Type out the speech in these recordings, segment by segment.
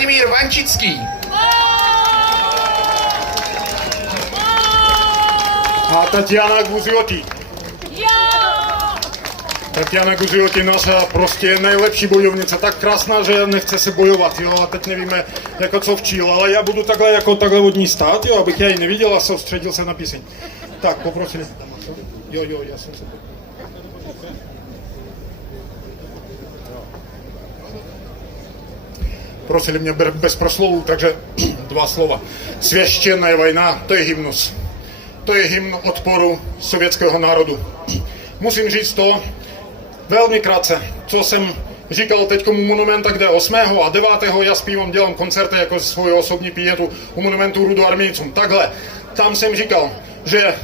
Vladimír Vančický. A Tatiana Guzioty. Tatiana Guzioty, naša prostě nejlepší bojovnice, tak krásná, že nechce se bojovat, jo, a teď nevíme, jako co včíl, ale já budu takhle, jako takhle od ní stát, jo, abych já ji neviděl a soustředil se na píseň. Tak, poprosili. Jo, já jsem se... Prosili mě bez proslovů, takže 2 slova. Svěštěná vojna, to je hymnus. To je hymn odporu sovětského národu. Musím říct to velmi krátce, co jsem říkal teď u monumenta, kde 8. a 9. já zpívám, dělám koncerty jako svoji osobní pietu u monumentu Rudoarmějcům. Takhle, tam jsem říkal, že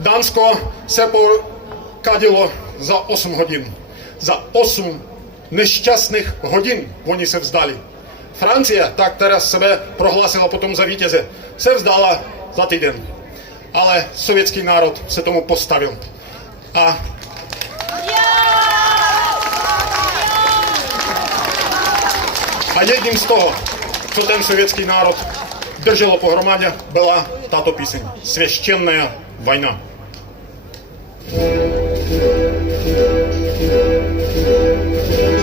Dánsko se pokadilo za 8 hodin. Za 8 nešťastných hodin oni se vzdali. Francie, ta, která sebe prohlásila potom za vítěze, se vzdala za týden. Ale sovětský národ se tomu postavil. A jedním z toho, co ten sovětský národ drželo pohromadě, byla tato píseň. Svěštěná vojna.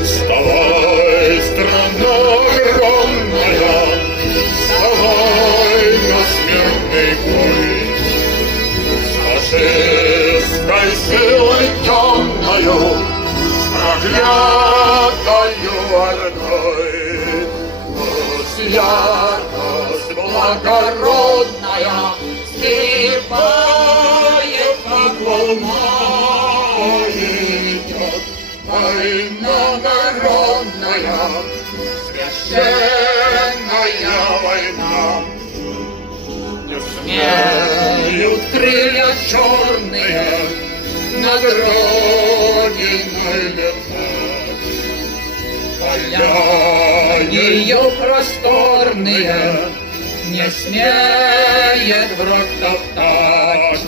Вставай, страна огромная, вставай на смертный бой. С фашистской силой темною, с проклятою ордой. Пусть яркость благородная скипает, как волна идет. Война народная, священная война. Не смеют крылья черные над родиной летать. Поля ее просторные не смеет враг топтать.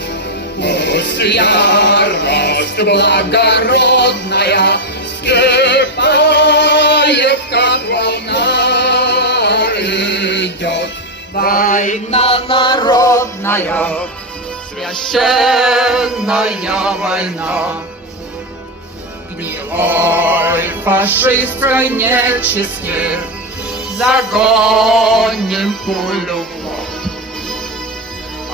Пусть ярость благородная скипает, как волна идет. Война народная, священная война. Гнилой фашистской нечисти загоним пулю в лоб.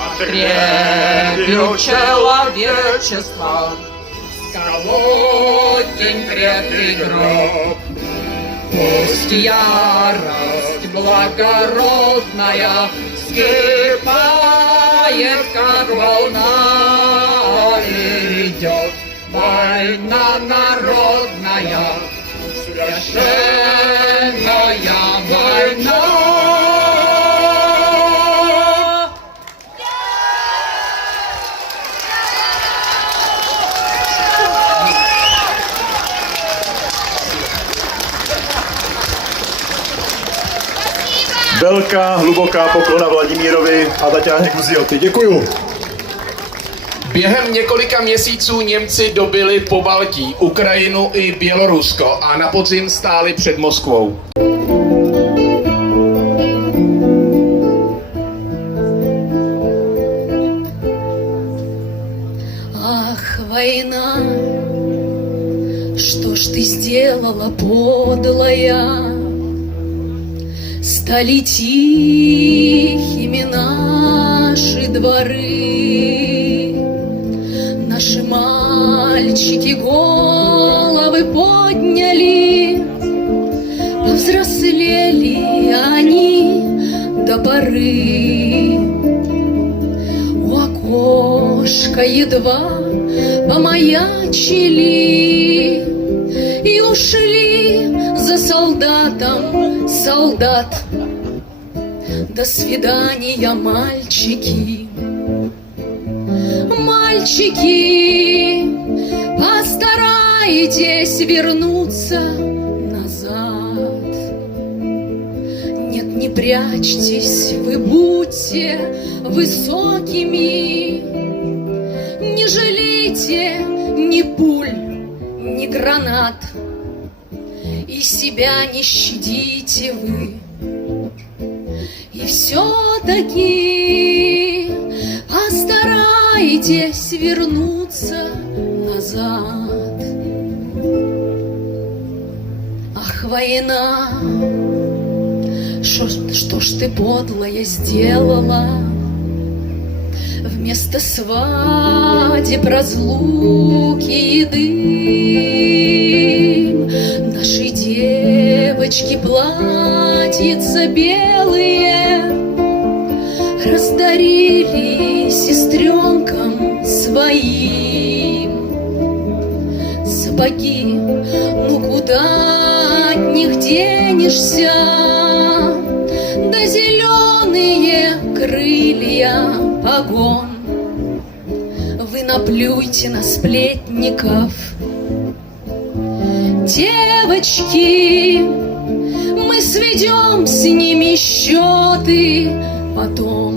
Отребью человечества сколотим крепкий гроб. Пусть ярость благородная скипает, как волна идет. Война народная, священная война. Velká, hluboká poklona Vladimírovi a Tatianě Guzioty. Děkuju. Během několika měsíců Němci dobyli Pobaltí, Ukrajinu i Bělorusko a na podzim stáli před Moskvou. Ах, война, что ж ты сделала, подлая? Стали тихими наши дворы, наши мальчики головы подняли, повзрослели они до поры. У окошка едва помаячили и ушли за солдатом солдат. До свидания, мальчики, мальчики, постарайтесь вернуться назад. Нет, не прячьтесь, вы будьте высокими, не жалейте ни пуль, ни гранат, и себя не щадите вы. И все-таки постарайтесь вернуться назад. Ах, война, что ж ты подлая сделала? Вместо свадеб, разлуки и дым наши девочки платьица белые раздарили сестренкам своим. Сапоги, ну куда от них денешься? Да зеленые крылья погон. Вы наплюйте на сплетников. Девочки, мы сведем с ними счеты потом.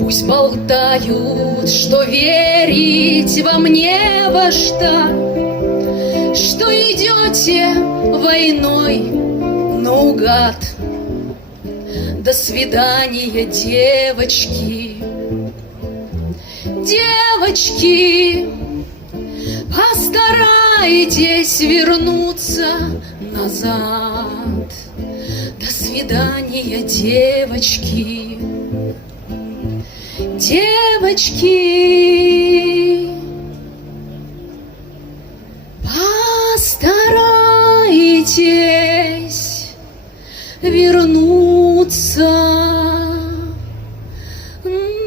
Пусть болтают, что верить вам не во что идете войной наугад. До свидания, девочки. Девочки, постарайтесь вернуться назад. До свидания, девочки. Девочки, постарайтесь вернуться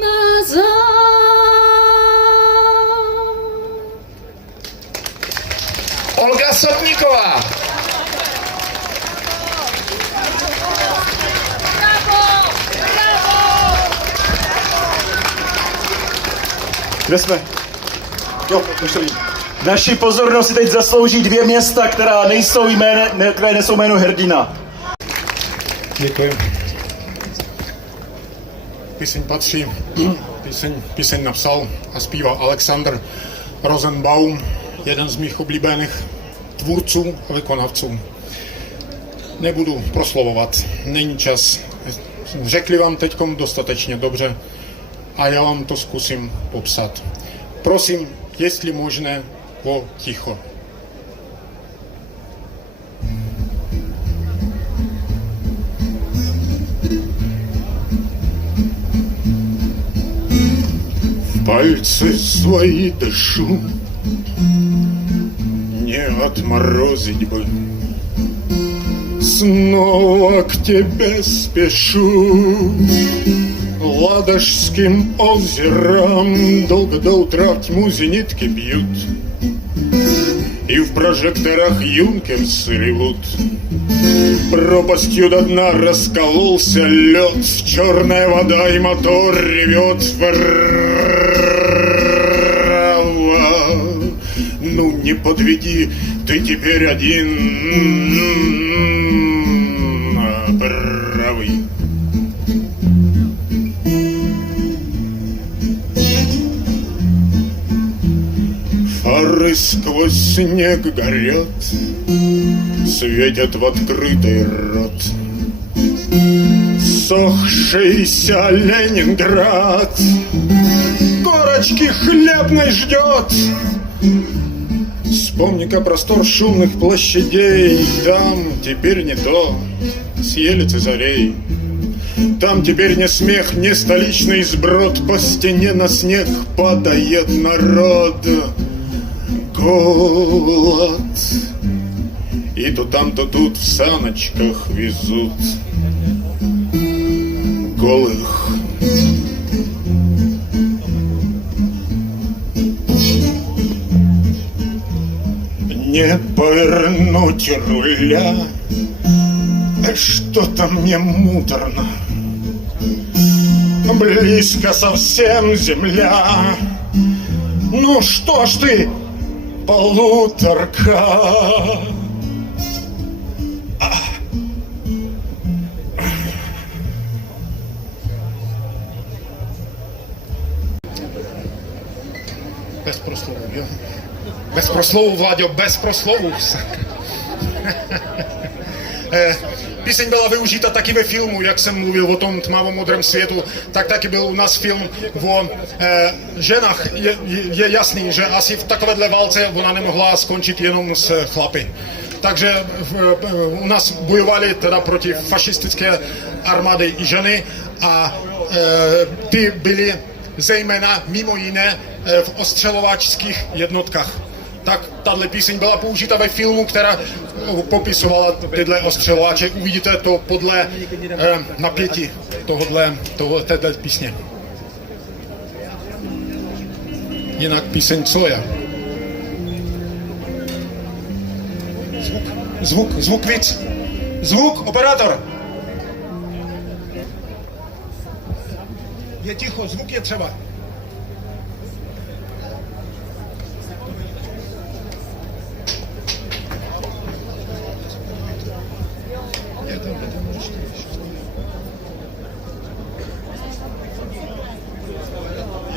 назад. Olga Sotníková. Kde jsme? Jo, už to vidím. Naši pozornost si teď zaslouží dvě města, která které nesou jméno hrdina. Děkuji. Píseň patří, píseň napsal a zpíval Alexander Rosenbaum, jeden z mých oblíbených tvůrců a vykonavců. Nebudu proslovovat, není čas. Řekli vám teďkom dostatečně dobře a já vám to zkusím popsat. Prosím, jestli možné, o ticho. В пальцы свои дышу, не отморозить бы. Снова к тебе спешу, Ладожским озером долго до утра в тьму зенитки бьют, и в прожекторах юнкерсы ревут. Пропастью до дна раскололся лед, черная вода и мотор ревет вправо. Ну не подведи, ты теперь один правый. Фары сквозь снег горят, светят в открытый рот. Сохшийся Ленинград корочки хлебной ждет. Вспомни-ка простор шумных площадей, там теперь не то, съели цезарей. Там теперь не смех, не столичный сброд, по стене на снег падает народ. Голод. И то там, то тут в саночках везут голых. Не повернуть руля, что-то мне муторно. Близко совсем земля. Ну что ж ты, полуторка? Без прослову, я. Без прослову, Владьо, без прослову. Píseň byla využita taky ve filmu, jak jsem mluvil o tom tmavomodrém světu, tak taky byl u nás film o ženách. Je jasný, že asi v takovéhle válce ona nemohla skončit jenom s chlapy. Takže u nás bojovali teda proti fašistické armády i ženy a ty byly zejména mimo jiné v ostřelovačských jednotkách. Tak tahle píseň byla použita ve filmu, která popisovala tyhle ostřelovače. Uvidíte to podle napětí téhle písně. Jinak píseň co je? Zvuk víc. Zvuk, operátor. Je ticho, zvuk je třeba.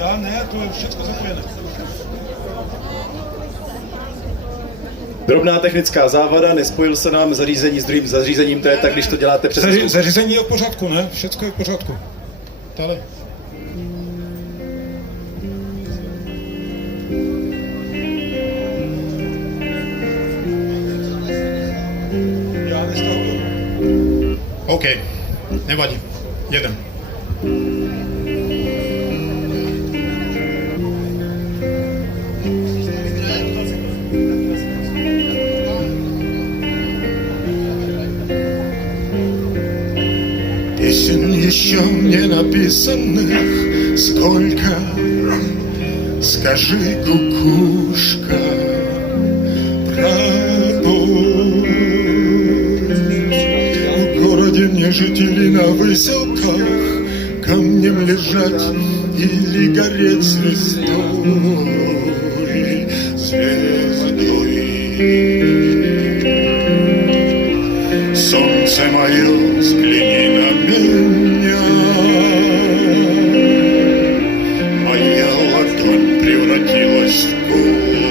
Já ne, to je všechno zakvěné. Drobná technická závada, nespojil se nám zařízení s druhým zařízením, to je tak, když to děláte přes zvuk. Zařízení je v pořádku, ne? Všechno je v pořádku. Tady. Já nestahuju. OK, nevadí. Jedem. Песен еще не написанных сколько, скажи, кукушка, пропой. В городе не жители на выселках камнем лежать или гореть звездой, звездой. Солнце мое, взгляни на меня. Моя ладонь превратилась в кулак.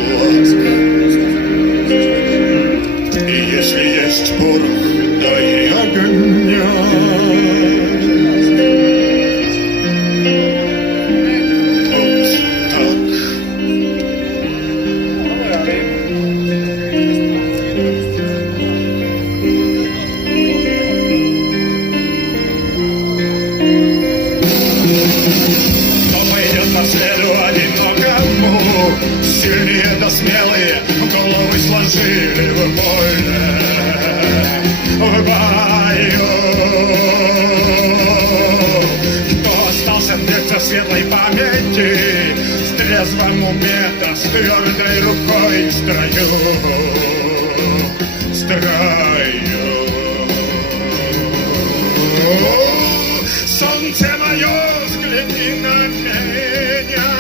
И если есть порох, дай огня. Вот так. Сильные да смелые головы сложили в бою, в бою. Кто остался где-то в светлой памяти, с трезвым уме, да с твердой рукой в строю, в строю. Солнце мое, взгляни на меня.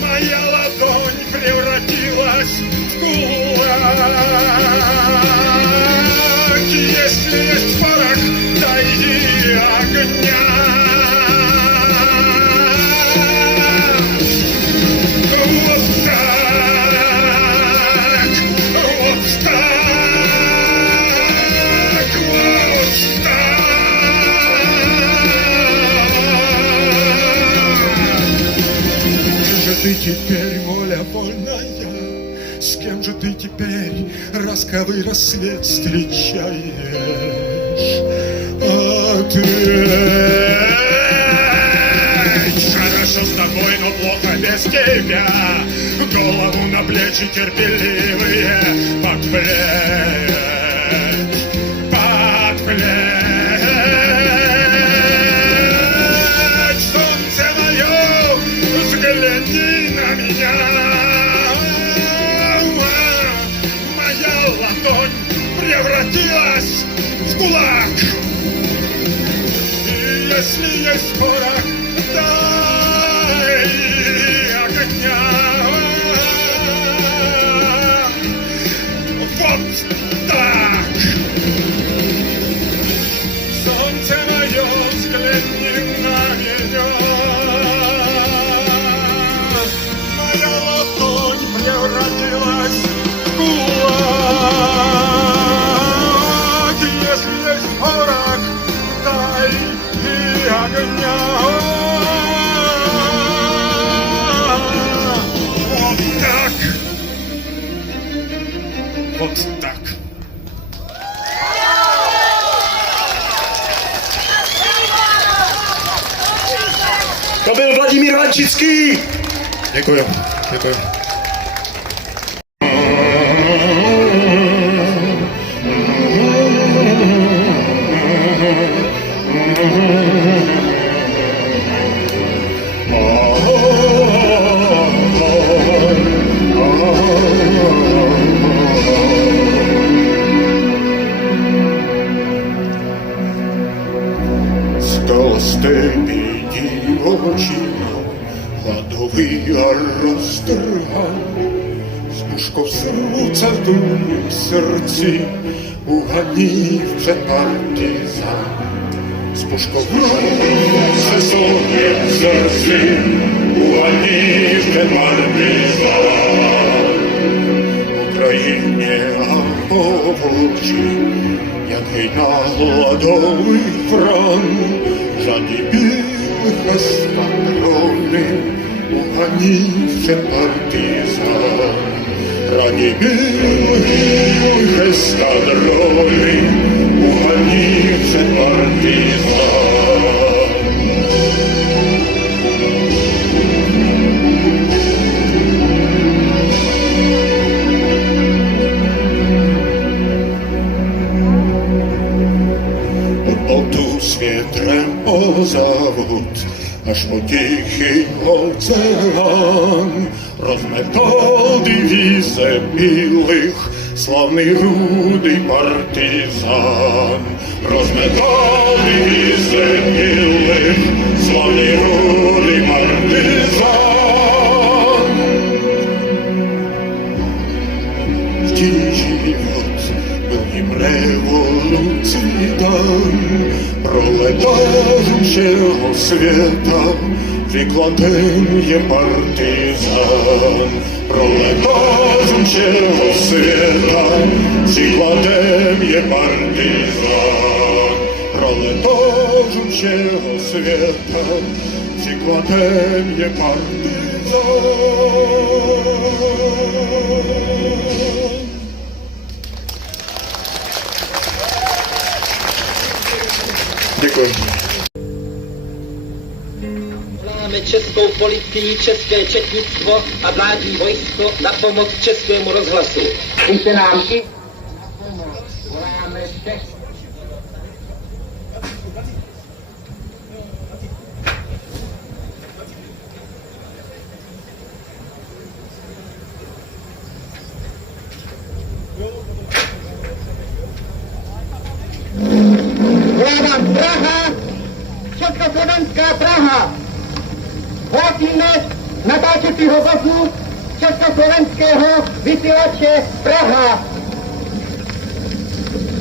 Моя ладонь превратилась в кулак. Если есть порох, дай огня. Вот так, вот так, вот так. Ты теперь воля вольная, с кем же ты теперь ласковый рассвет встречаешь? Ответь, хорошо с тобой, но плохо без тебя. Голову на плечи терпеливые подплечь, подплечь. Солнце мое, взгляни на меня. Моя ладонь превратилась в кулак. И если есть порох, дай огня. Вот так. Солнце мое, взгляни на меня. Моя ладонь превратилась в кулак. závod tak. To byl Vladimír Vančický! Děkuji, děkuji. Stal stejný divočina, hladový a roztrhaný, s puškou v ruce, v důlním srdci, uhaní před partizán. S puškou v ruce, v srdci, uhaní před partizán. Ukrajině a Povolčí, jak hej na hladových fran, řady bílých eskadrony uhaní před partizán. Řady bílých eskadrony uhaní před partizán. Otu s větrem o závod, až po tichý oceán, rozmetal divíze bílých, slavný rudý partizán. Rozmetal divíze bílých, slavný rudý partizán. Vždy život byl jim revolucí dan, proletářům všeho světa, příkladem je partizán. Proletářům všeho světa, příkladem je partizán. Proletářům všeho světa, příkladem je partizán. Děkuji. Voláme českou policii, české četnictvo a vládní vojsko na pomoc Českému rozhlasu. Pojďte nám i na pomoc. Voláme všech. Volávám Praha, Československá Praha. Hlásíme natáčecího vozu československého vysílače Praha.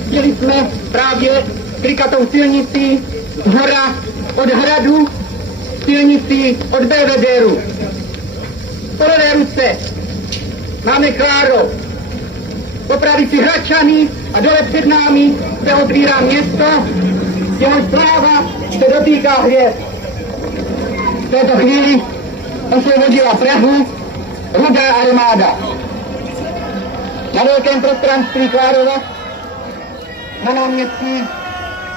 Chtěli jsme právě klikatou silnici z hora od hradu, silnici od Belvederu. Po levé ruce máme Kláro, po pravici Hradčany a dole před námi se otvírá město, jeho zpráva se dotýká hvězd. V této chvíli osvobodila Prahu Rudá armáda. Na velkém prostranství Klárova na náměstí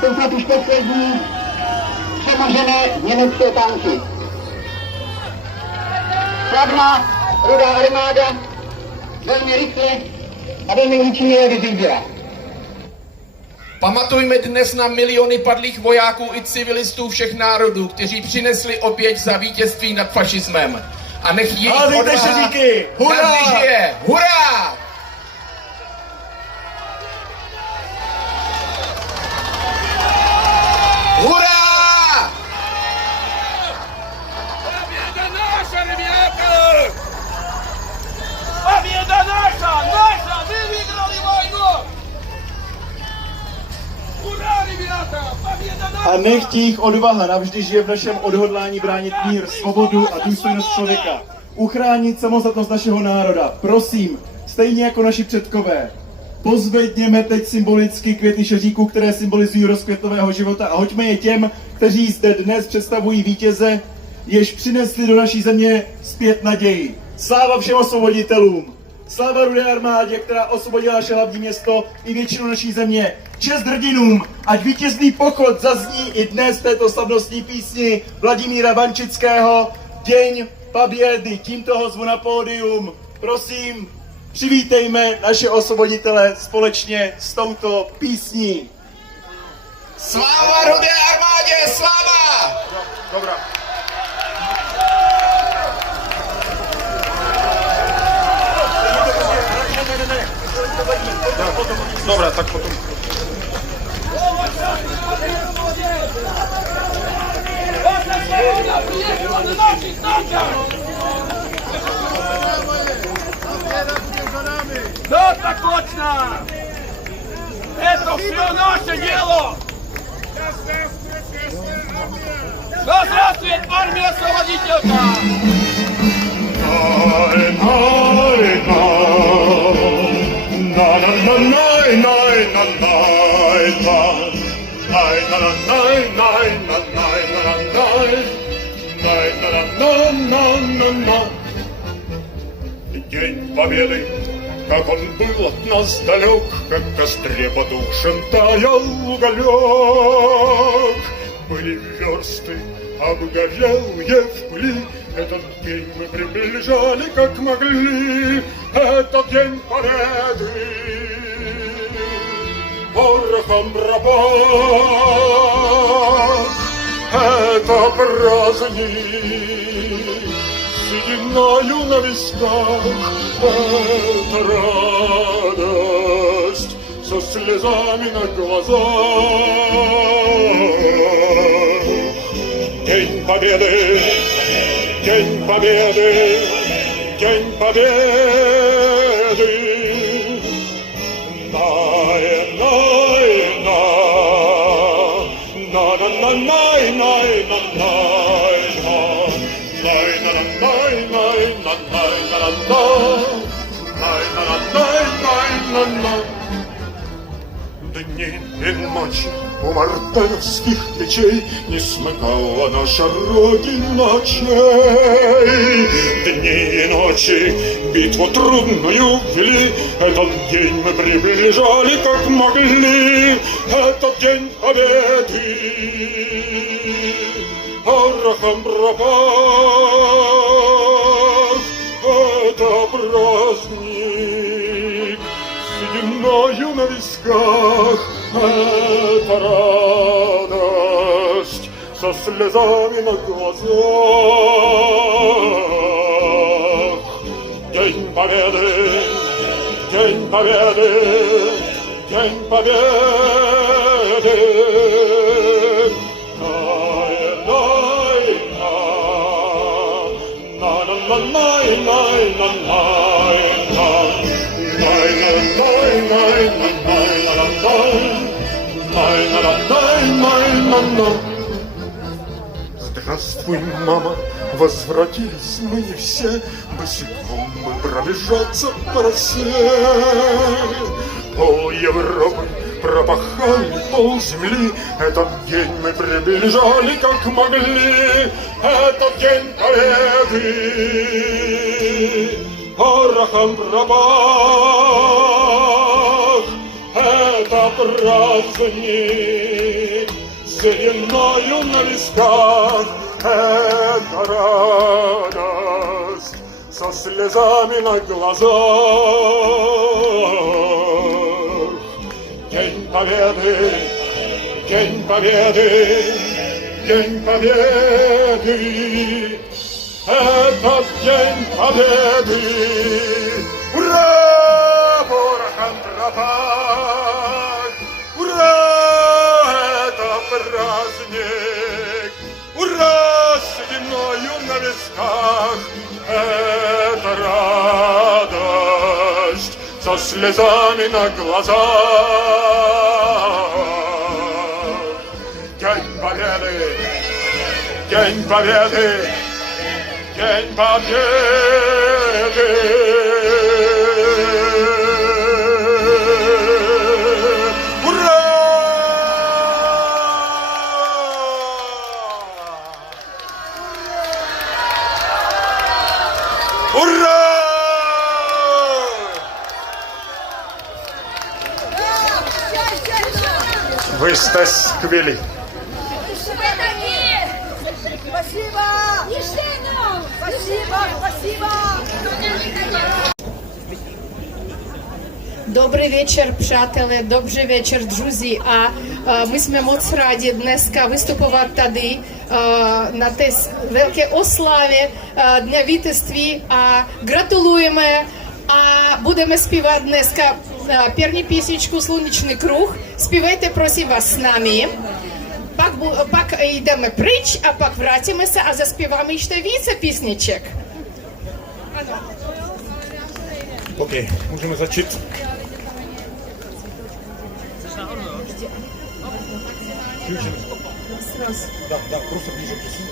jsou snad už poslední přemožené německé tanky. Slavná Rudá armáda velmi rychle a velmi účinně vyřídila. Pamatujme dnes na miliony padlých vojáků i civilistů všech národů, kteří přinesli oběť za vítězství nad fašismem. A nech jejich odvaha díky! Hurá! navždy žije! Hurá! Hurá! Победа наша, ребята! Победа наша! Наша! Мы выиграли войну! Ура, ребята! Победа наша! A nech jejich odvaha navždy žije v našem odhodlání bránit mír, svobodu a důstojnost člověka. Uchránit samostatnost našeho národa. Prosím, stejně jako naši předkové, pozvedněme teď symbolicky květy šeříků, které symbolizují rozkvětového života, a hoďme je těm, kteří zde dnes představují vítěze, jež přinesli do naší země zpět naději. Sláva všem osvoboditelům! Sláva Rudé armádě, která osvobodila naše hlavní město i většinu naší země. Čest hrdinům, ať vítězný pochod zazní i dnes v této slavnostní písni Vladimíra Vančického Deň Pabědy. Tímto ho zvu na pódium. Prosím, přivítejme naše osvoboditele společně s touto písní. Sláva Rudé armádě, sláva! Dobrá. Dobrá, tak potom. Да, так точно! Это все наше дело! Да здравствует армия освободителька! День Победы, как он был от нас далек, как в костре потухшем таял уголек. Были версты, обгорелые в пыли, этот день мы приближали, как могли, этот день Победы. Порохом пропах, это праздник, сединою на висках, это радость, со слезами на глазах. День Победы, День Победы, День Победы. Дни и ночи у мартеновских печей не смыкала наша Родина очей. Дни и ночи битву трудную вели, этот день мы приближали, как могли, этот день Победы. Порохом пропах, это праздник, сединою на висках, это радость, со слезами на глазах. День Победы, День Победы, День Победы. Здравствуй, мама, возвратились мы не все, босиком мы пробежаться по росе. Пол Европы пропахали, пол земли, этот день мы приближали, как могли, этот день Победы. Порохом пропах, это праздник, сединою на висках, это радость, со слезами на глазах. День Победы, День Победы, День Победы. Этот день Победы. Ура! Порохом пропах! Ура! Это праздник! Ура! Сединою на висках! Это радость! Со слезами на глазах! День Победы! День Победы! День Победы! Ура! Ура! Ви сте сквілі. Спасибо! Спасибо! Спасибо! Добрий вечір, přátelé, добрий вечір, друзі. Ми jsme moc rádi dneska vystupovat tady na té velké oslavě Dня vítězství a gratulujeme a budeme zpívat dneska první písničku Slunečný kruh. Zpívejte prosím vás s námi. Pak jdeme pryč a pak vrátíme se a zaspíváme ještě více písniček. Ano. OK, můžeme začít. Да, просто ближе, prosím.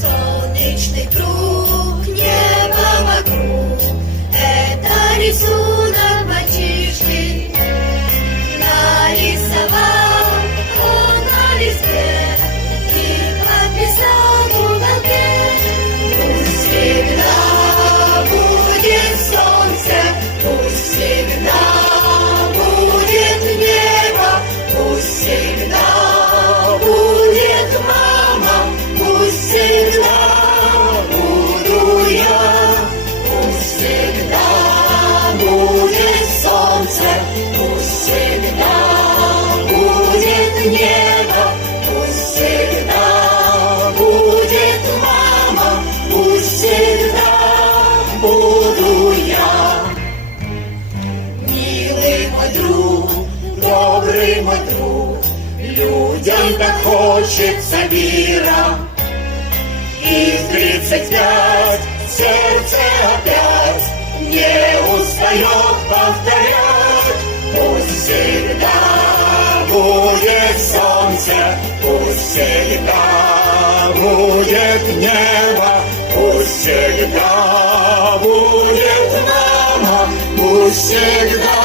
Солнечный круг, небо вокруг, это рисунок мальчишки. Нарисовал он на листе и подписал в уголке. Пусть всегда будет солнце, пусть всегда будет небо, пусть всегда будет мама, пусть всегда буду я, пусть всегда будет солнце, пусть всегда будет небо, пусть всегда будет мама, пусть всегда буду я. Милый мой друг, добрый мой друг, людям так хочется мира. И в 35 сердце опять не устает повторять. Пусть всегда будет солнце, пусть всегда будет небо, пусть всегда будет мама, пусть всегда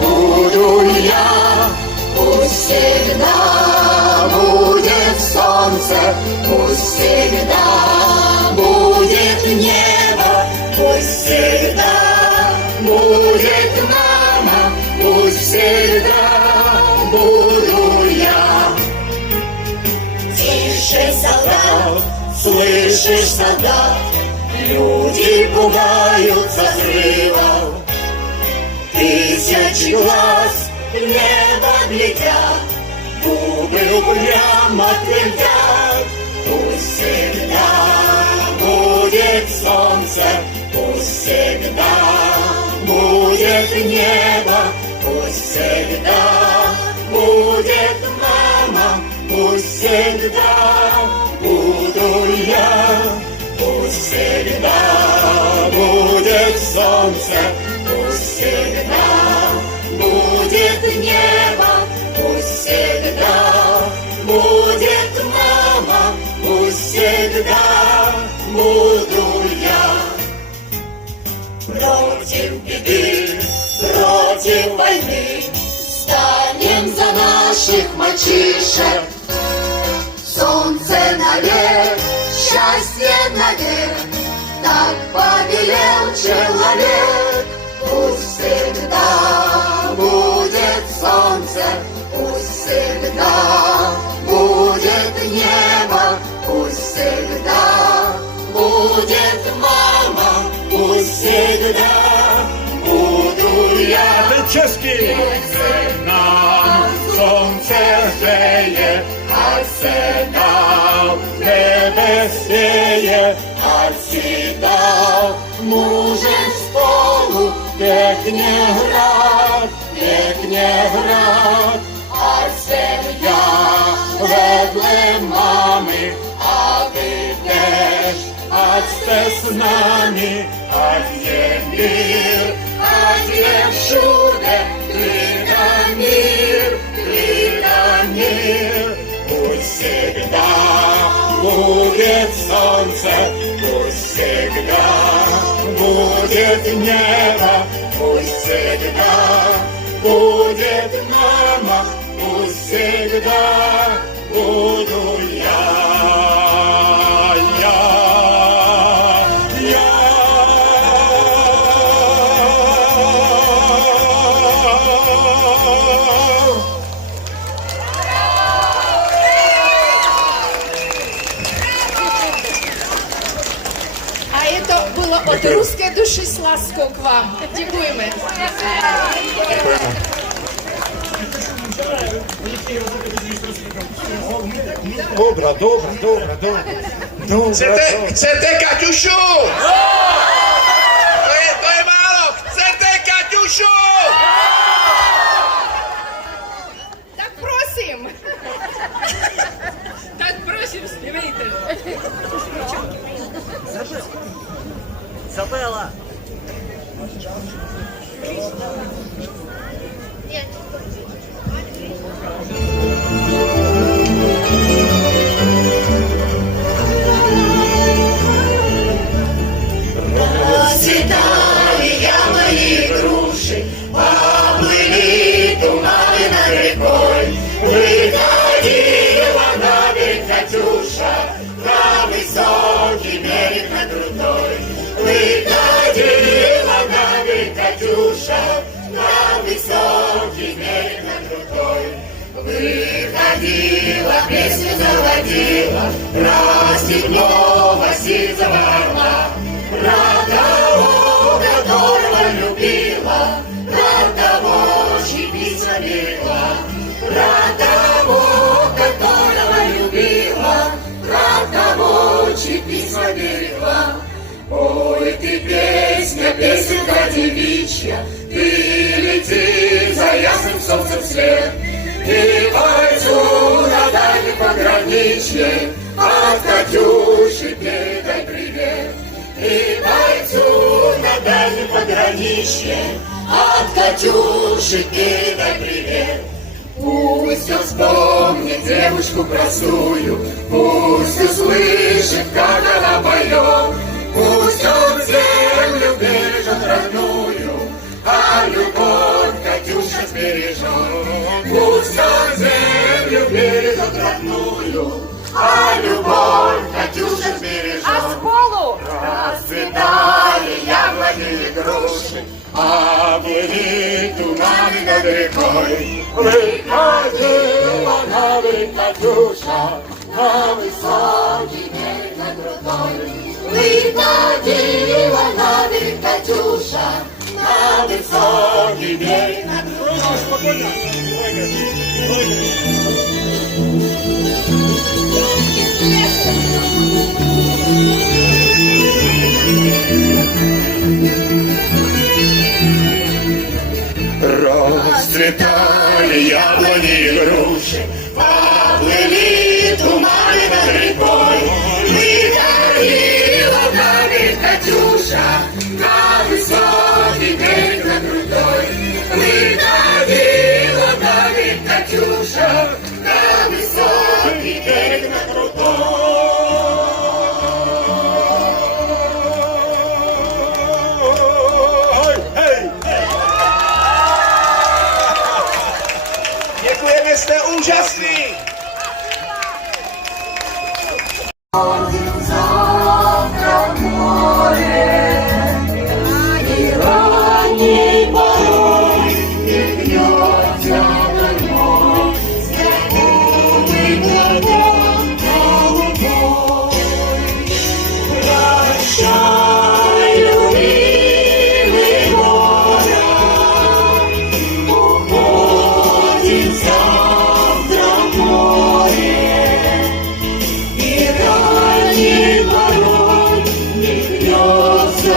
буду я, пусть всегда будет солнце, пусть всегда будет небо, пусть всегда будет мама, пусть всегда буду я. Тише, солдат, слышишь, солдат, люди пугаются взрывов. Тысячи глаз в небо глядят, губы упрямо твердят. Пусть всегда будет солнце, пусть всегда будет небо, пусть всегда будет мама, пусть всегда буду я, пусть всегда будет солнце, пусть всегда будет небо, пусть всегда будет мама, пусть всегда буду я. Против беды, против войны станем за наших мальчишек. Солнце навек, счастье навек, так повелел человек. Пусть всегда будет солнце, пусть всегда будет небо, пусть всегда будет мама, пусть всегда буду я. Český nám slunce hřeje, ať se dál nebe svěje, ať si dál můžem spolu pěkně hrát, ať jsem já vedle mámy a vy tež, ať jste s námi, ať je mír, ať je všude klid a mír, klid a mír. всегда будет солнце, пусть всегда будет небо, пусть всегда будет мама, пусть всегда буду я. А это было от русской души с лаской к вам. Дякуємо. Добре, добре, добре, добре. Chcete Kaťušu? To je málo! Chcete Kaťušu? Так просим. Так просим, співайте. Забела. Расцветали яблони и груши, поплыли туманы над рекой. Выходила на берег Катюша, на высокий берег на крутой. Выходила на берег Катюша, на высокий берег на крутой. Выходила, песню заводила, про степного сизого орла. Про того, которого любила, про того, чьи письма берегла. Про того, которого любила, про того, чьи письма берегла. Ой, ты песня, песенка девичья, ты лети за ясным солнцем вслед. И пойду на дальнем пограничье, от Катюши передай привет. И пойду на дальнем пограничье, от Катюши передай привет. Пусть он вспомнит девушку простую, пусть услышит, как она поет. Пусть он землю бережет родную, а любовь Катюша сбережет. Пусть он землю бережет родную, а любовь Катюша сбережет. А с полу? Расцветали яблони и груши, оплыли туманы над рекой. Выходила на берег Катюша, на высокий берег на крутой. Выходила на берег Катюша, на высокий берег на крутой. Расцветали яблони и груши, поплыли туманы над рекой. Выходила на берег Катюша, на высокий берег на крутой. Выходила на берег Катюша, на высокий берег на крутой. Děkujeme, jste úžasný! Завтра море, и ранней порой вернется домой. Знакомый город голубой. Прощай, любимый город, уходит завтра море. И ранний порой не гнется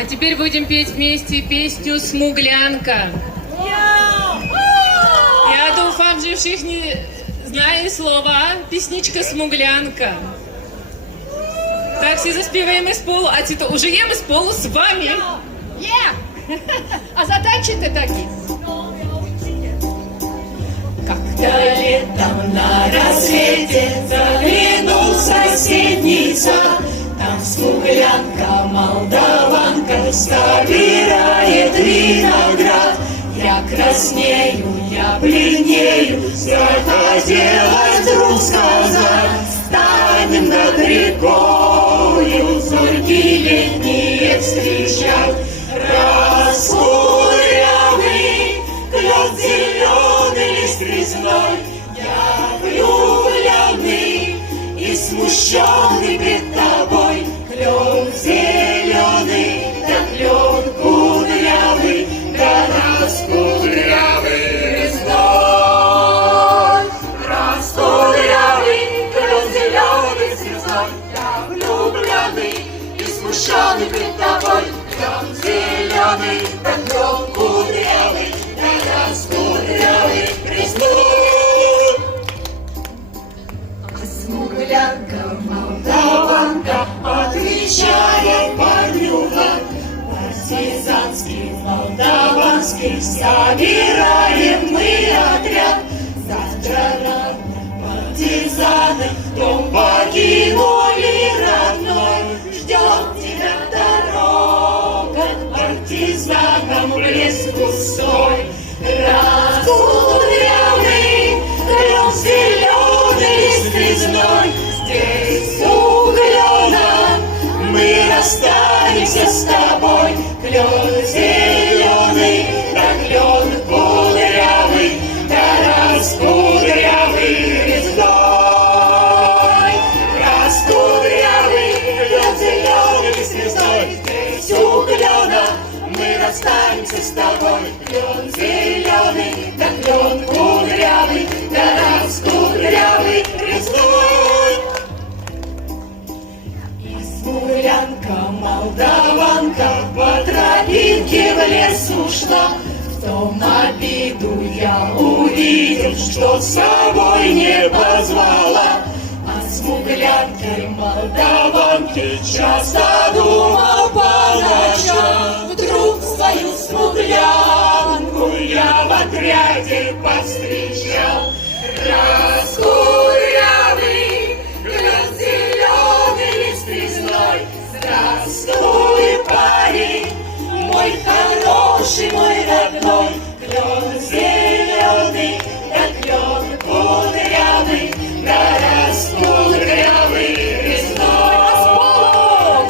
А теперь будем петь вместе песню «Смуглянка». Я думаю, że wszyscy знають слова пісничка «Смуглянка». Так, всі заспіваємо з полу, а ці то уже є з полу з вами. Є! А задачі-то такі. Когда летом на рассвете заглянул в соседний сад, там смуглянка, молдаванка собирает виноград. Я краснею, я бледнею, захотелось вдруг сказать: станем над рекою зорьки летние встречать. Раскудрявый клен зеленый лист резной, я влюбленный и смущенный пред тобой. Клен зеленый, да клен кудрявый, да раскудрявый резной. Раскудрявый клен зеленый резной, я влюбленный и смущенный пред тобой. Клен зеленый, да клен кудрявый, да раскудрявый резной. А смуглянка, молдаванка, отвечает парнюга: партизанский, молдаванский, собираем мы отряд. Завтра нам партизаны дом покинули родной. Ждет тебя дорога к партизанам в лес густой. Раскудрявый клен зеленый лист резной, здесь углена мы расстанемся с тобой. Клен зеленый, да клен кудрявый, да раскудрявый резной. Раскудрявый клен зеленый лист резной, здесь углена мы расстанемся с тобой. Клен зеленый, да клен кудрявый, да раскудрявый резной. Смуглянка, молдаванка по тропинке в лес ушла. В том обиду я увидел, что с собой не позвала. О смуглянке, молдаванке часто думал по ночам. Вдруг свою смуглянку я в отряде повстречал. Раскудрявый клен зеленый лист резной, здравствуй, парень, мой хороший, мой родной. Клен зеленый, да клен кудрявый, да раскудрявый резной.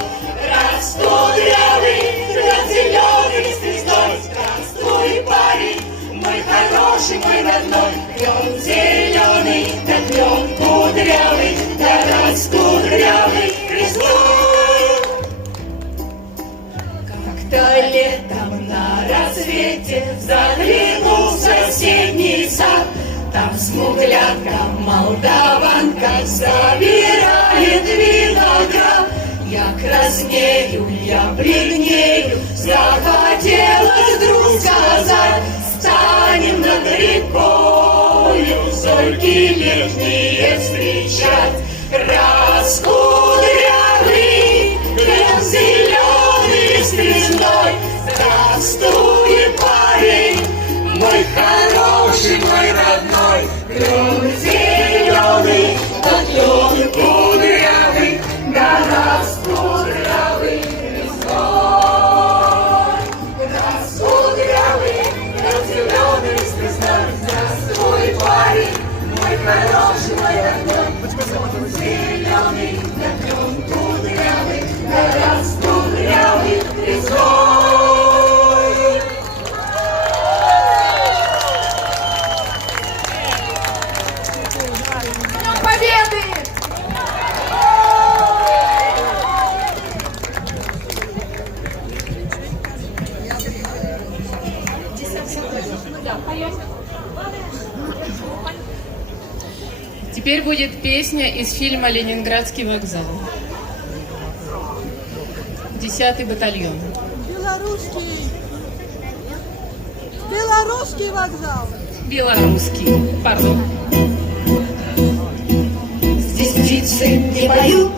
Раскудрявый клен зеленый лист резной, здравствуй, парень, мой хороший, мой родной. Клен зеленый, да клен кудрявый, да раскудрявый резной. Как-то летом на рассвете заглянул в соседний сад, там смуглянка, молдаванка собирает виноград. Я краснею, я бледнею, захотелось вдруг сказать: станем над рекою зорьки летние встречать. Раскудрявый клен зеленый лист резной, здравствуй, парень, мой хороший, мой родной. Клен зеленый, да клен кудрявый, да раскудрявый резной. Раскудрявый клен зеленый лист резной, здравствуй, парень, мой хороший, мой родной. Зеленый, да клен кудрявый, да раскудрявый резной. Победы! Теперь будет песня из фильма «Ленинградский вокзал». 10-й батальон. Белорусский. Белорусский вокзал. Белорусский. Пардон. Здесь птицы не поют,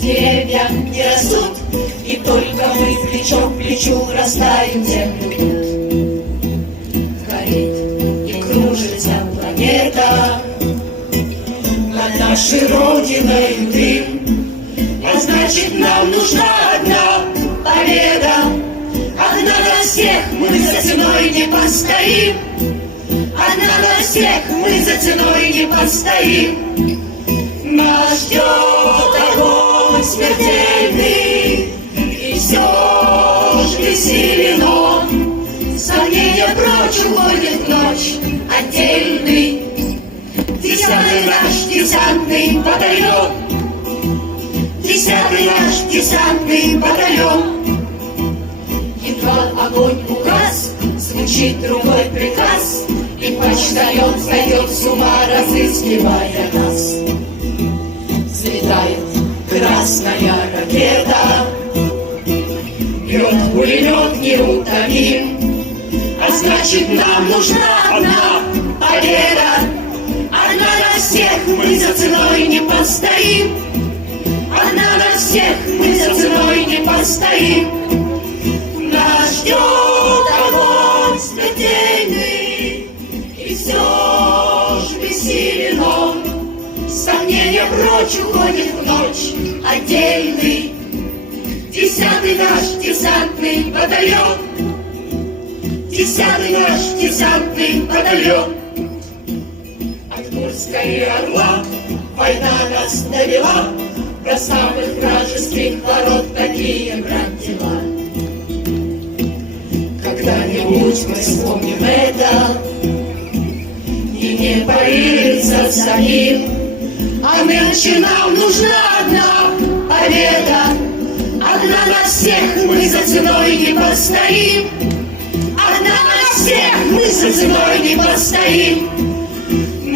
деревья не растут, и только мы плечо к плечу растаем землю. Горит и кружится планета над нашей родиной дым, а значит нам нужна одна победа. Одна на всех, мы за ценой не постоим. Одна на всех, мы за ценой не постоим. Нас ждет огонь смертельный, и все ж бессилен он. Сомнения прочь уходит в ночь отдельный. 10-й наш десантный батальон. 10-й наш десантный батальон. Едва огонь угас, звучит другой приказ, и почтальон сойдет с ума, разыскивая нас. Взлетает красная ракета, бьет пулемет неутомим, а значит нам нужна одна победа. Одна на всех, мы за ценой не постоим. Одна на всех, мы за ценой не постоим. Нас ждет огонь смертельный, и все ж бессилен он. Сомнения прочь уходит в ночь отдельный. 10-й наш десантный батальон. 10-й наш десантный батальон. От Курска и Орла война нас довела до самых вражеских ворот, такие, брат, дела. Когда-нибудь мы вспомним это и не появится самим. А нынче нам нужна одна победа. Одна на всех, мы за ценой не постоим. Одна на всех, мы за ценой не постоим.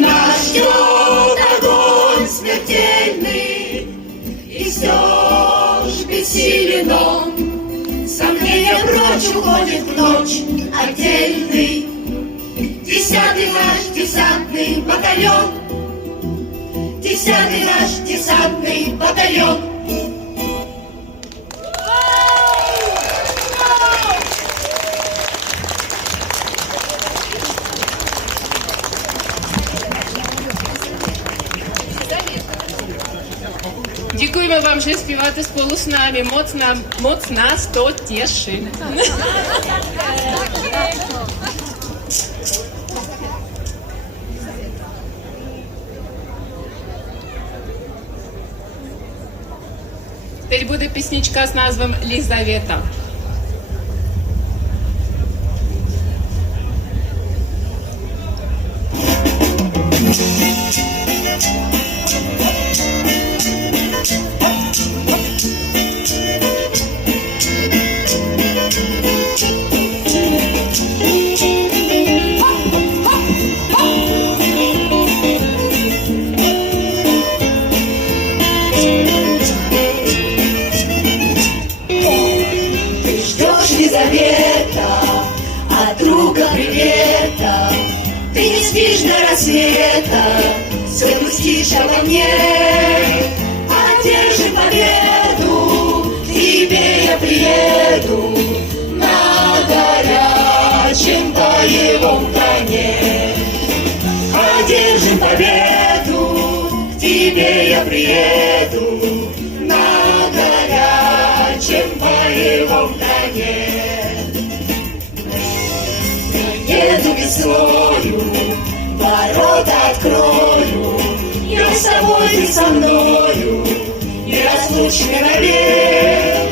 Нас ждет огонь смертельный, и все ж бессилен он. Сомнения прочь уходит в ночь отдельный. 10-й наш десантный батальон. 10-й наш десантный батальон. Дякуємо вам, що співати сполу з нами. Моц нас то тішить. Тепер буде піснічка з назвом «Лізавета». Лизавета, от друга привета. Ты не спишь до рассвета, все грустишь обо мне. Одержи победу, к тебе я приеду на горячем боевом коне. Одержим победу, к тебе я приеду на горячем боевом коне. Еду весною, ворота открою, я с тобой, ты со мною, неразлучны навек.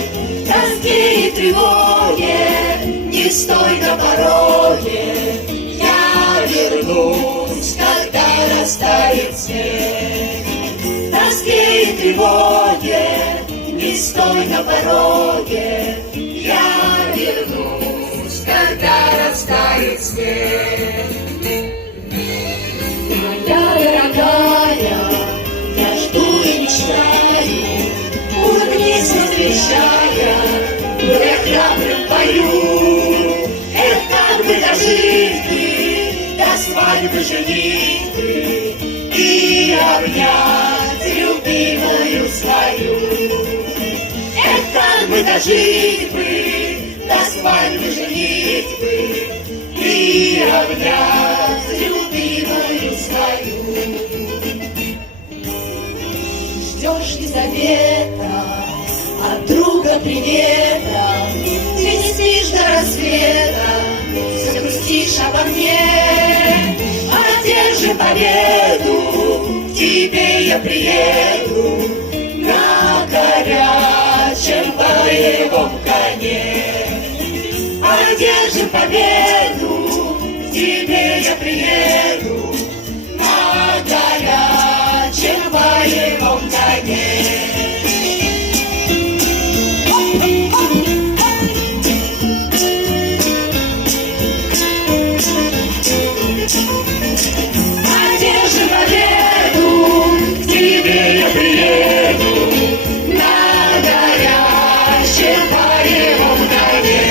Тоске и тревоге, не стой на пороге, я вернусь, когда растает снег. Тоске и тревоге, не стой на пороге, я вернусь, когда растает снег. Моя дорогая, я жду и мечтаю, улыбнись, возвещая более храбрым в бою. Эх, как бы дожить бы до свадьбы, женитьбы и обнять любимую свою. Эх, как бы дожить бы до свадьбы, женитьбы и обнять любимую свою. Ждешь Елизавета от друга привета, ты не спишь до рассвета, все грустишь обо мне. Одержи победу, к тебе я приеду на горячем боевом коне. Одержи победу, к тебе я приеду на горячем боевом коне. Одержи победу, к тебе я приеду на горячем боевом коне.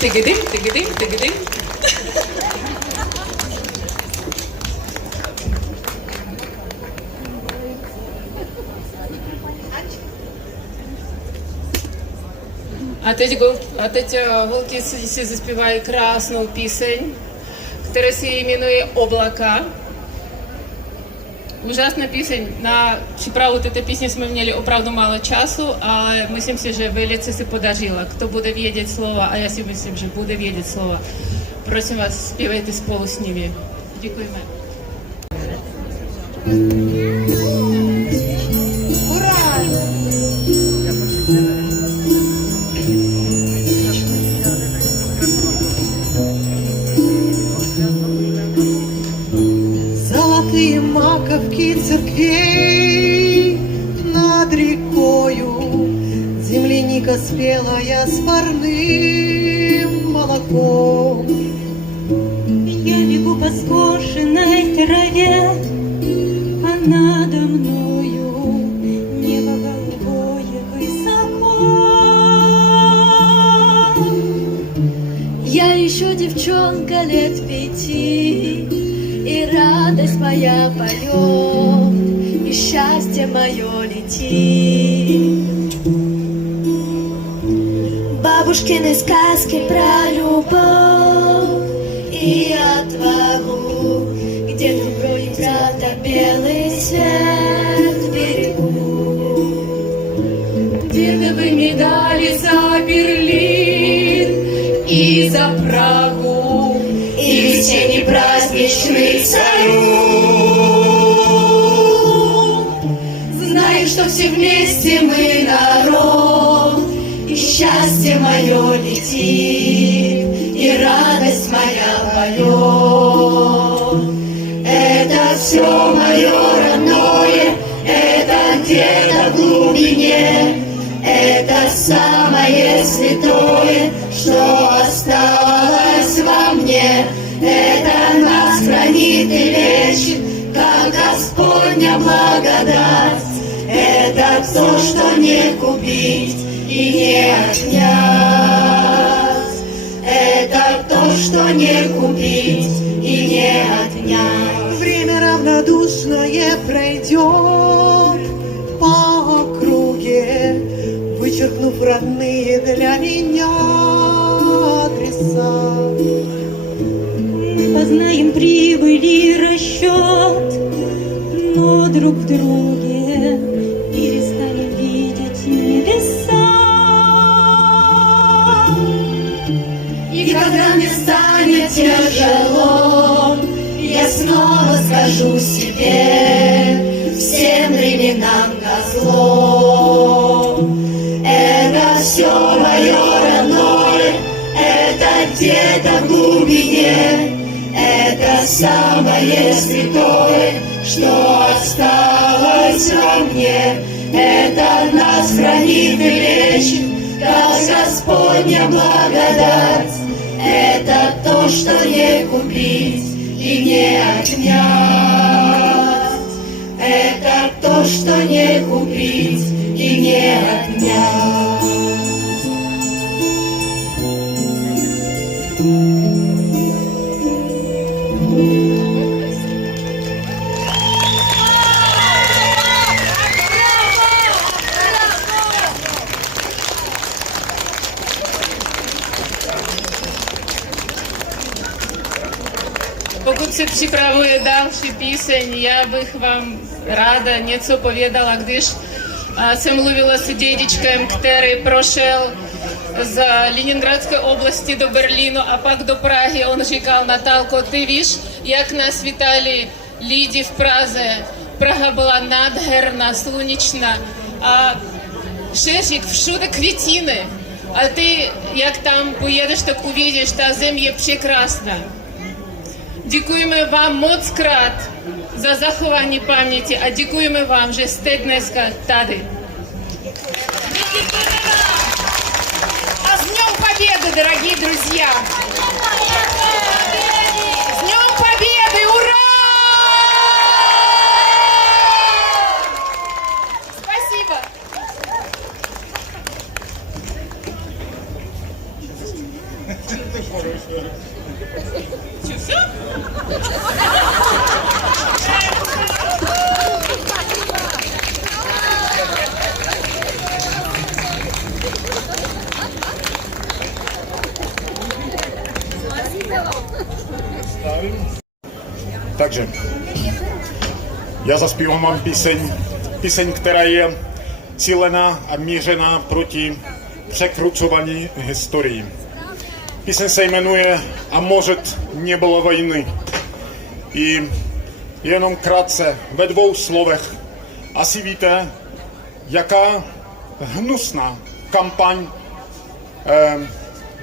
Тыгыдым, тыгыдым, тыгыдым. А teď holky si zaspívají krásnou píseň, která se jmenuje Облака. Ужасная песня. На přípravu této písně jsme měli opravdu málo času, ale myslím si, že velice se podařilo. Kdo bude vědět slova, a já si myslím, že bude vědět slova, prosím vás, zpívejte spolu s nimi. Děkujeme. Золотые маковки церквей над рекою, земляника спелая с парным молоком. Я бегу по скошенной траве, а надо мною небо голубое высоко. Я еще девчонка лет 5, и радость моя поет, и счастье мое летит. Бабушкины сказки про любовь и отвагу, где добро и правда белый свет берегут. Где вы медали за Берлин и за Прагу, и в тени праздничных салют. знаю, что все вместе мы народ, И счастье мое летит, и радость моя поет. Это все мое родное, это где-то в глубине, это самое святое, что осталось во мне. Это нас хранит и лечит, как Господня благодать. Это то, что не купить и не отнять. Это то, что не купить и не отнять. Время равнодушное пройдет по округе, вычеркнув родные для меня адреса. Мы познаем прибыль и расчет, но друг в друге перестанем видеть небеса. И когда мне станет тяжело, я снова скажу себе, всем временам назло. Это все мое родное, это где-то в глубине, это самое святое, что осталось во мне. Это нас хранит и лечит, как Господня благодать. Это то, что не купить и и не отнять. Это то, что не купить и не отнять. Pokud se připravuje další píseň, já bych vám ráda něco povědala, když jsem mluvila s dědičkem, který prošel z Leningradské oblasti do Berlínu a pak do Prahy. On říkal: Natálko, ty víš, jak nás vítali lidi v Praze. Praha byla nádherná, slunečná a šeřík, všude květiny. A ty, jak tam pojedeš, tak uvidíš, ta zem je překrásná. Děkujeme vám moc krát za zachování paměti a děkujeme vám, že jste dneska tady. А с Днем Победы, дорогие друзья! С Днем Победы! Ура! Спасибо! Что, все? Takže já zaspívám vám píseň, která je cílená a mířená proti překrucování historii. Píseň se jmenuje A может не было vojny. I jenom krátce, ve 2 slovech. Asi víte, jaká hnusná kampaň,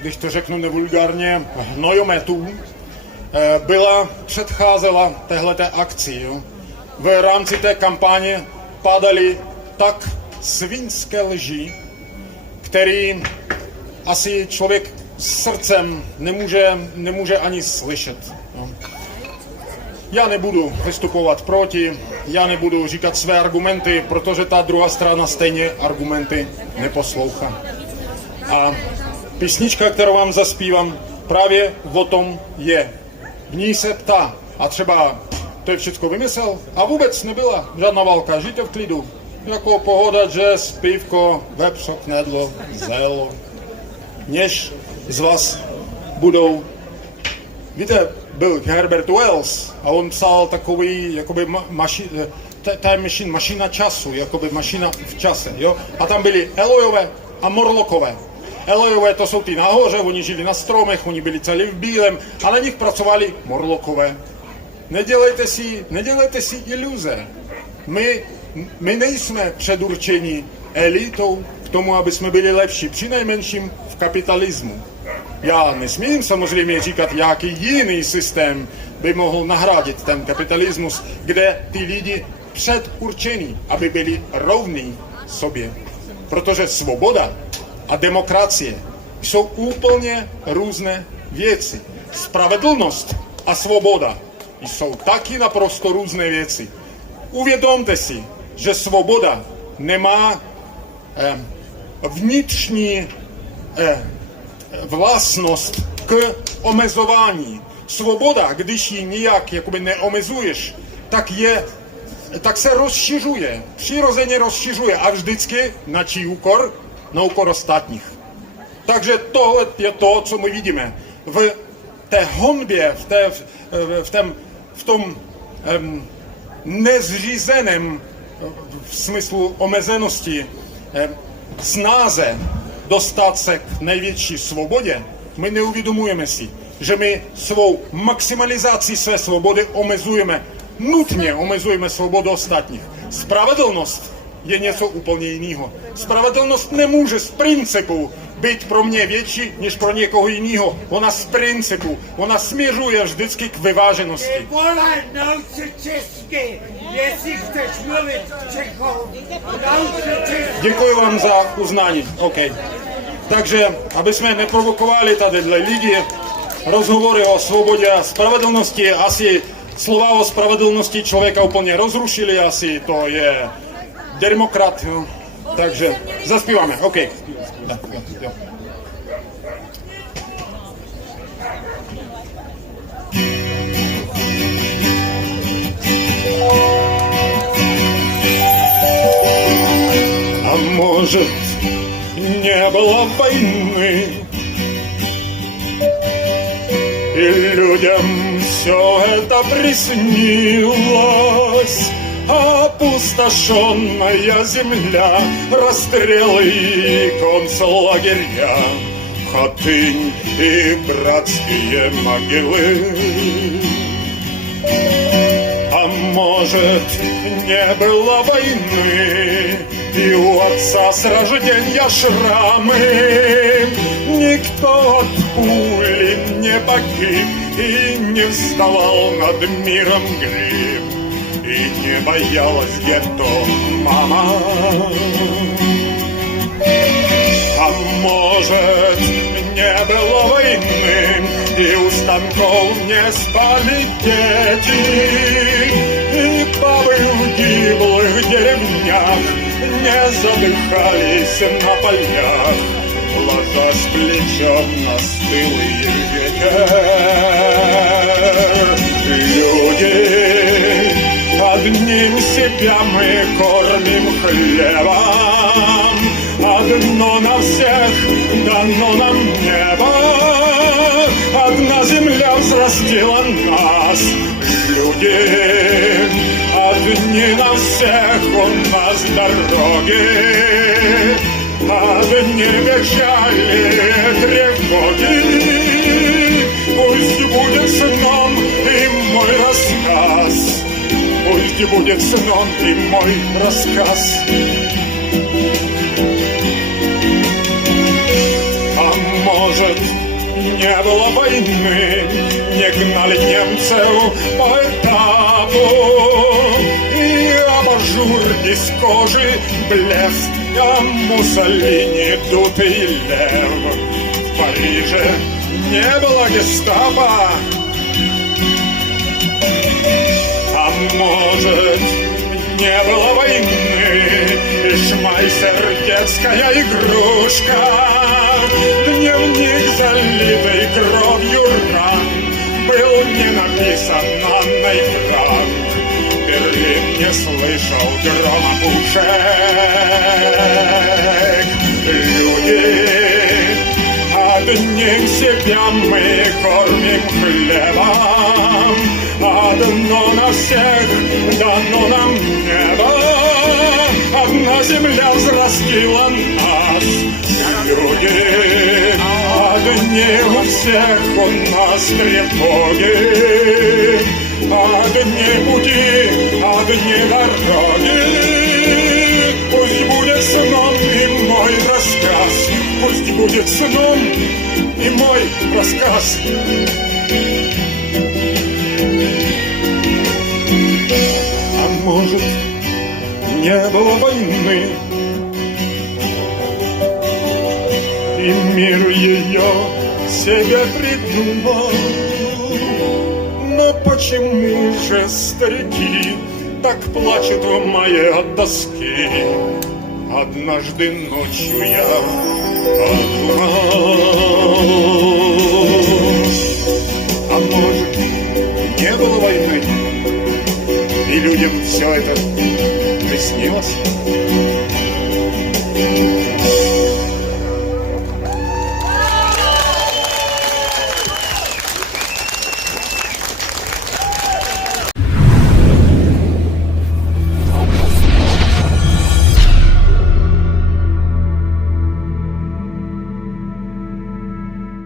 když to řeknu nevulgárně, hnojometů, předcházela téhleté akci. Jo? V rámci té kampaně padaly tak svinské lži, který asi člověk srdcem nemůže ani slyšet. Jo? Já nebudu vystupovat proti, já nebudu říkat své argumenty, protože ta druhá strana stejně argumenty neposlouchá. A písnička, kterou vám zaspívám, právě o tom je. V ní se ptá, a třeba to je všechno vymyslel, a vůbec nebyla žádná válka, žijte v klidu. Jako pohoda, jazz, pivko, vepřo, knedlo, zelo. Než z vás budou... Víte, byl Herbert Wells a on psal takový, jakoby mašina času, jakoby mašina v čase, jo? A tam byli Elojové a Morlockové. Elojové to jsou ty nahoře, oni žili na stromech, oni byli celý v bílém a na nich pracovali Morlockové. Nedělejte si iluze. My nejsme předurčeni elitou k tomu, aby jsme byli lepší, přinejmenším v kapitalismu. Já nesmím samozřejmě říkat, jaký jiný systém by mohl nahradit ten kapitalismus, kde ty lidi předurčení, aby byli rovní sobě. Protože svoboda a demokracie jsou úplně různé věci. Spravedlnost a svoboda jsou taky naprosto různé věci. Uvědomte si, že svoboda nemá vnitřní vlastnost k omezování. Svoboda, když ji nijak jakoby neomezuješ, tak se rozšiřuje, přirozeně rozšiřuje a vždycky na čí úkor? Na úkor ostatních. Takže tohle je to, co my vidíme. V té honbě, v tom nezřízeném v smyslu omezenosti snáze dostat se k největší svobodě, my neuvědomujeme si, že my svou maximalizací své svobody nutně omezujeme svobodu ostatních. Spravedlnost je něco úplně jiného. Spravedlnost nemůže z principu být pro mě větší, než pro někoho jiného. Ona z principu, ona směřuje vždycky k vyváženosti. Volaj, nauč se česky, jestli chceš mluvit Čechou, nauč se česky. Děkuji vám za uznání. OK. Takže, aby jsme neprovokovali tady lidi, rozhovory o svobode a spravedlnosti, asi slova o spravedlnosti človeka úplne rozrušili, asi to je demokrat, no. Takže zaspívame, OK. А может, не было войны, и людям все это приснилось. Опустошенная земля, расстрелы и концлагеря, Хатынь и братские могилы. А может, не было войны, и у отца с рождения шрамы. Никто от пули не погиб и не вставал над миром глиб, и не боялась гетто мама. А может, не было войны, и у станков не спали дети, и бабы в гиблых деревнях не задыхались на полях, ложась плечом на стылый ветер. Люди, одним себя мы кормим хлебом, одно на всех дано нам небо, одна земля взрастила нас. Люди, одни на всех у нас дороги, одни печали, тревоги. Пусть будет сном и мой рассказ, пусть будет сном и мой рассказ. А может, не было войны, не гнали немцев по этапу, и абажур из кожи блеск, а Муссолини дутый лев. В Париже не было гестапо. А может, не было войны, и шмайсер детская игрушка, дневник, залитый кровью ран, был не написан на франк. Берлин не слышал грома пушек. Люди, одним себя мы кормим хлебом, одно на всех дано нам небо, одна земля взрастила нас. Люди, одни у всех у нас тревоги, одни пути, одни дороги. Пусть будет сном и мой рассказ, пусть будет сном и мой рассказ. А может, не было войны, и мир ее себе придумал. Но почему же старики так плачут в моей от тоски? Однажды ночью я подумал, а может, не было войны, и людям все это приснилось?